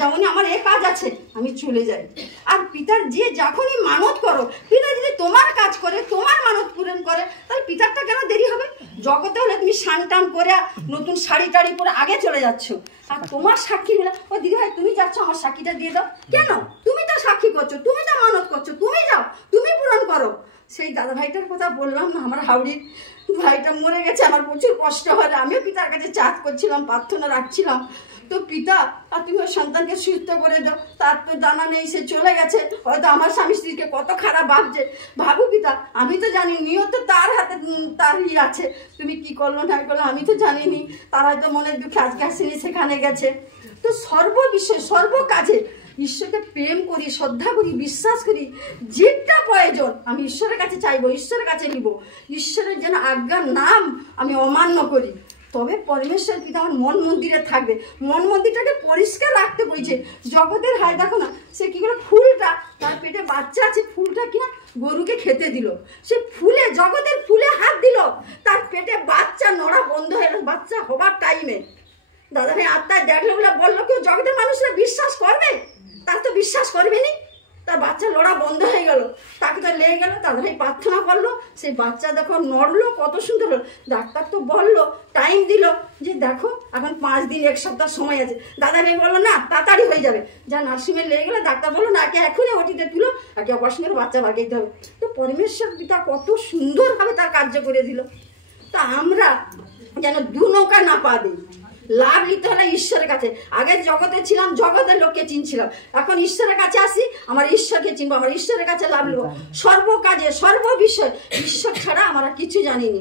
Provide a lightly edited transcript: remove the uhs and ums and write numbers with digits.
যাওনি, আমার এ কাজ আছে, আমি চলে যাই। আর পিতার যে যখনই মানত করো, পিতা যদি তোমার কাজ করে, তোমার মানত পূরণ করে, তাহলে পিতারটা কেন দেরি হবে? জগতে হলে তুমি স্নান টান করে নতুন শাড়ি টাড়ি পরে আগে চলে যাচ্ছ, আর তোমার সাক্ষী হলে ও দিদি ভাই তুমি যাচ্ছ, আমার সাক্ষীটা দিয়ে দাও। কেন? তুমি তো সাক্ষী করছো, তুমি তো মানত করছো, তুমি যাও, তুমি পূরণ করো। সেই দাদা ভাইটার কথা বললাম না, আমার হাওড়ির ভাইটা মরে গেছে, আমার প্রচুর কষ্ট হয়। আমিও পিতার কাছে চাঁদ করছিলাম, প্রার্থনা রাখছিলাম। তো পিতা, আর তুমি ওর সন্তানকে সুস্থ করে দাও, তার তো জানা নেই, সে চলে গেছে, হয়তো আমার স্বামী স্ত্রীকে কত খারাপ ভাবছে। ভাবু পিতা, আমি তো জানি নিয়ত তার হাতে, তার আছে, তুমি কি করলো না করলো আমি তো জানিনি। তার হয়তো মনের দুঃখে আজকে আসেনি, সেখানে গেছে। তো সর্ববিষয়ে সর্ব কাজে ঈশ্বরকে প্রেম করি, শ্রদ্ধা করি, বিশ্বাস করি। যেটা প্রয়োজন আমি ঈশ্বরের কাছে চাইবো, ঈশ্বরের কাছে নিব। ঈশ্বরের যেন আজ্ঞার নাম আমি অমান্য করি, তবে পরমেশ্বর পিতা আমার মন মন্দিরে থাকবে। মন মন্দিরটাকে পরিষ্কার রাখতে বলছে। জগতের হায় দেখো না, সে কি করে ফুলটা, তার পেটে বাচ্চা আছে, ফুলটা কিনা গরুকে খেতে দিল, সে ফুলে, জগতের ফুলে হাত দিল, তার পেটে বাচ্চা নড়া বন্ধ হয়ে গেল বাচ্চা হবার টাইমে। দাদা ভাই আত্মায় দেখলো বলে বললো, কেউ জগতের মানুষরা বিশ্বাস করবে? তার তো বিশ্বাস করবে নি। তার বাচ্চা লড়া বন্ধ হয়ে গেল, তাকে তো লেগে গেল। দাদা ভাই প্রার্থনা করলো, সেই বাচ্চা দেখো নড়লো, কত সুন্দর হলো। ডাক্তার তো বললো, টাইম দিল যে দেখো এখন 5 দিন 1 সপ্তাহ সময় আছে। দাদা ভাই বললো না, তাড়াতাড়ি হয়ে যাবে। যা নার্সিংয়ে লেগে গেলো, ডাক্তার বললো না, এখনই ওটিতে তুলো, একে অপারেশনের বাচ্চা বাগাইতে হবে। তো পরমেশ্বর পিতা কত সুন্দরভাবে তার কার্য করে দিল। তা আমরা যেন দু নৌকা না পা দিই। লাভ নিতে হলে ঈশ্বরের কাছে। আগে জগতে ছিলাম, জগতের লোককে চিনছিলাম, এখন ঈশ্বরের কাছে আসি, আমার ঈশ্বরকে চিনবো, আমার ঈশ্বরের কাছে লাভ নেবো। সর্ব কাজে সর্ব বিষয় ঈশ্বর ছাড়া আমরা কিছু জানিনি।